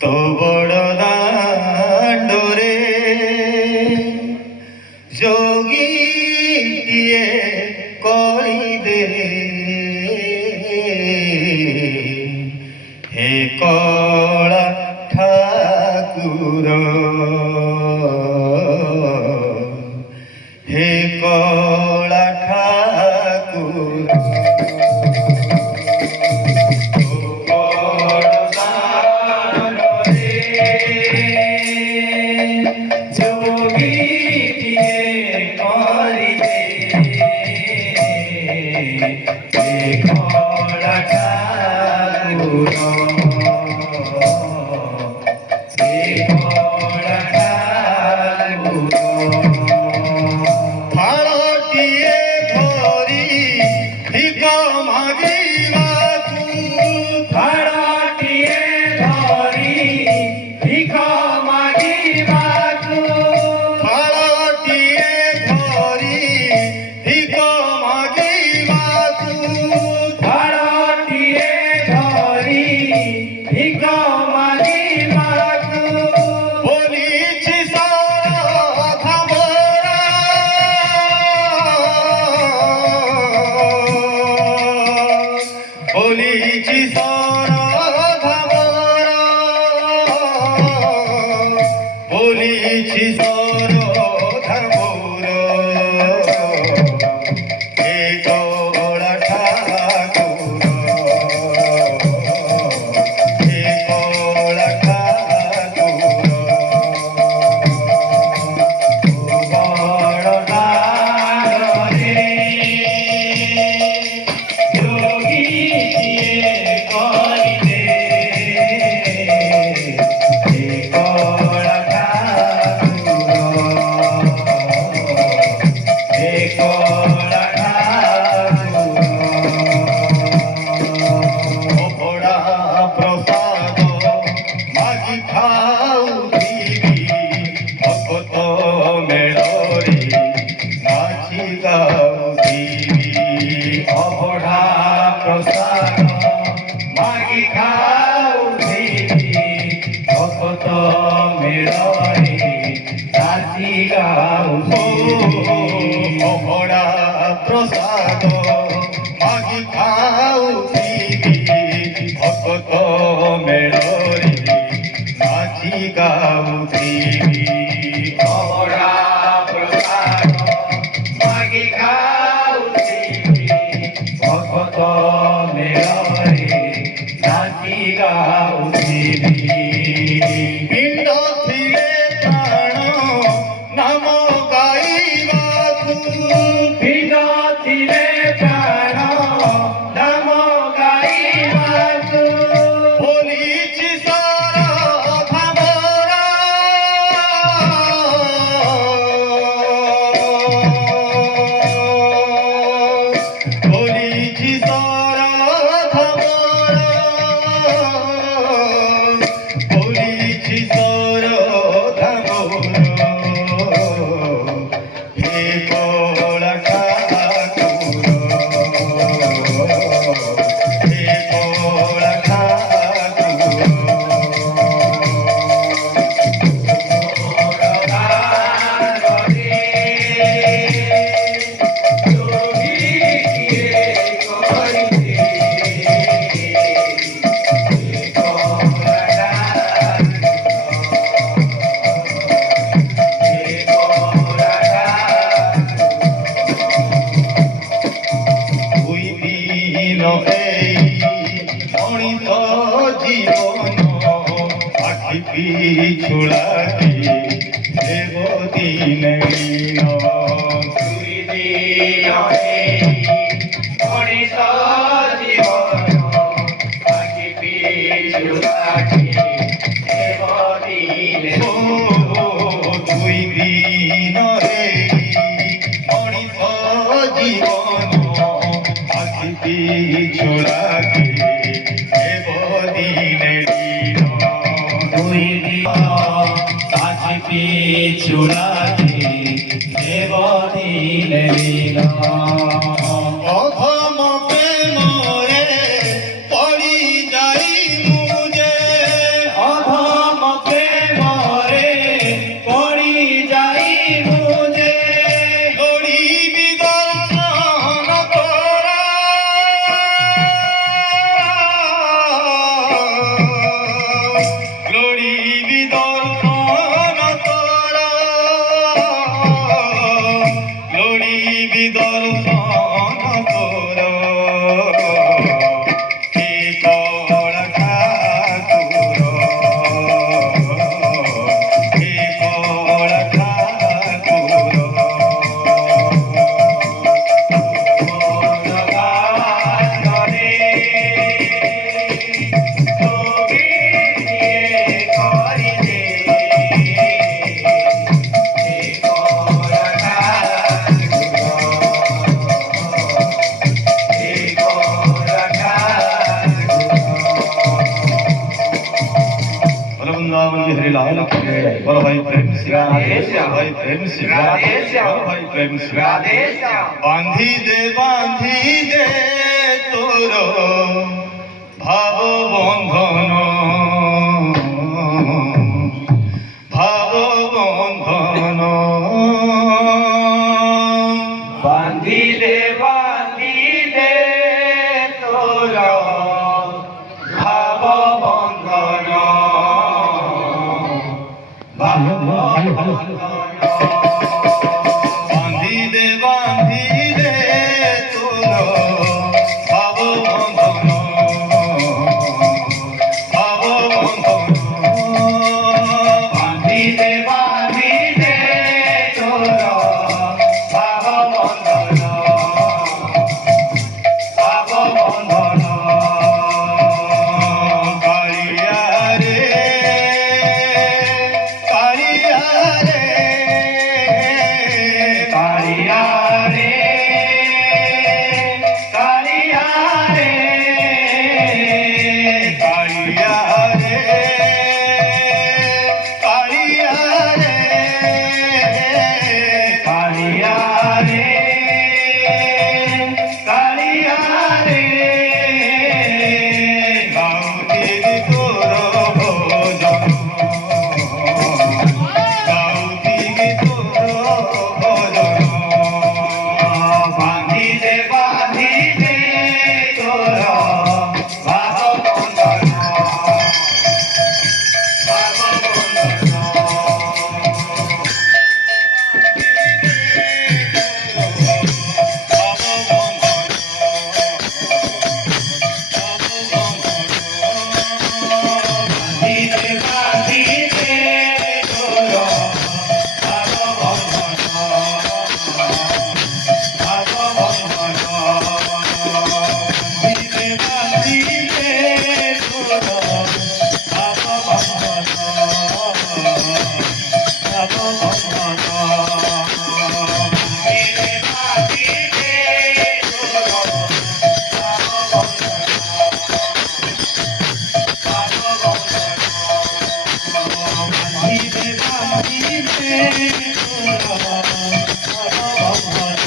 তো বড় দাণ্ডরে যোগীটিয়ে করিদে হে কলা ঠাকুর হে কলা ঠাকুর প্রসাদ মাগি খাও ভক্ত মেড়রে নাচি গাও অবড়া প্রসাদ মাগি খাও ভক্ত মেড়রে নাচি গাও পিণ্ড ছিলে প্রাণ নাম গাইবাকু পিণ্ড ছিলে প্রাণ নাম গাইবাকু বলিছি সরধা মোরা বলিছি সরধা মোরা বলিছি সরধা মোরা হে কলা ঠাকুর হে কলা ঠাকুর মଣିষ জীবন আখি পিছুড়াকে দেব দিন মনিষ জীবন আখি পিছুড়াকে দেব দিন দুই দিন রে মনিষ জীবন আখি পিছুড়াকে দেব দিন দুই দিন আখি পিছুড়াকে দেব দিন অধম প্রেমরে পড়ি যাই মুজে বলো ভাই প্রেম শ্রী রাধে শ্যাম। ভাই প্রেম শ্রী রাধে শ্যাম। ভাই প্রেম শ্রী রাধে শ্যাম। বাঁধি দে তোর ভাব বন্ধন ভাব বন্ধন বান্ধিলে বান্ধিলে তোর ভাব বন্ধন ভাব বন্ধন বাঁধি দে তোর ভাব বন্ধন ভাব বন্ধন বান্ধিলে বান্ধিলে তোর ভাব বন্ধন ভাব বন্ধন কালিয়া রে কালিয়া রে কালিয়া রে কালিয়া রে কালিয়া রে কালিয়া রে কালিয়া রে কালিয়া রে গাউতির তোর ভোজন গাউতির তোর ভোজন বাঁধিলে বাঁধিলে তোর ভাব বন্ধন ভাব বন্ধন বাঁধিলে বাঁধিলে তোর ভাব বন্ধন ভাব বন্ধন বাঁধিলে বাঁধিলে তোর ভাব বন্ধন ভাব বন্ধন বাঁধিলে বাঁধিলে তোর ভাব বন্ধন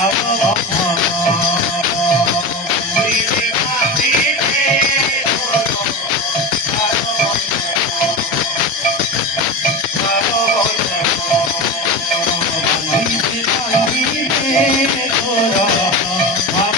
ভাব বন্ধন বাঁধিলে বাঁধিলে তোর ভাব বন্ধন ভাব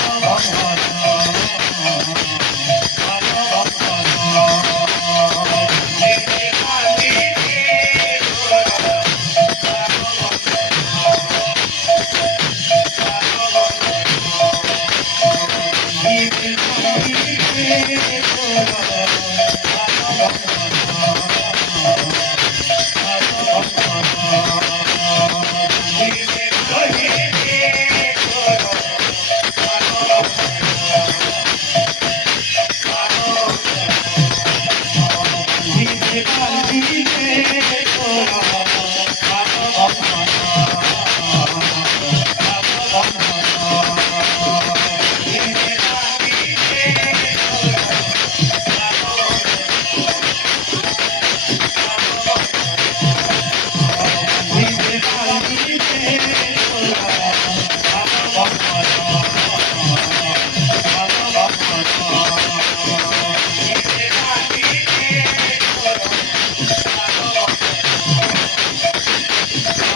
বন্ধন বাঁধিলে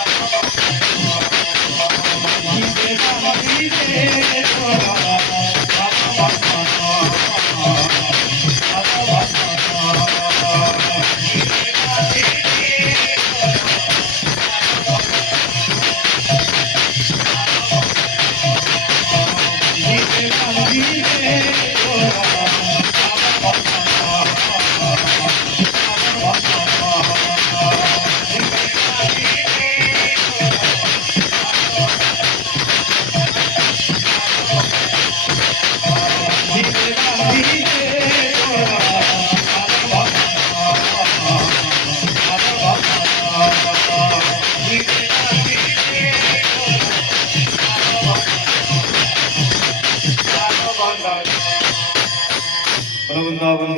বাঁধিলে তোর ভাব বৃন্দাবন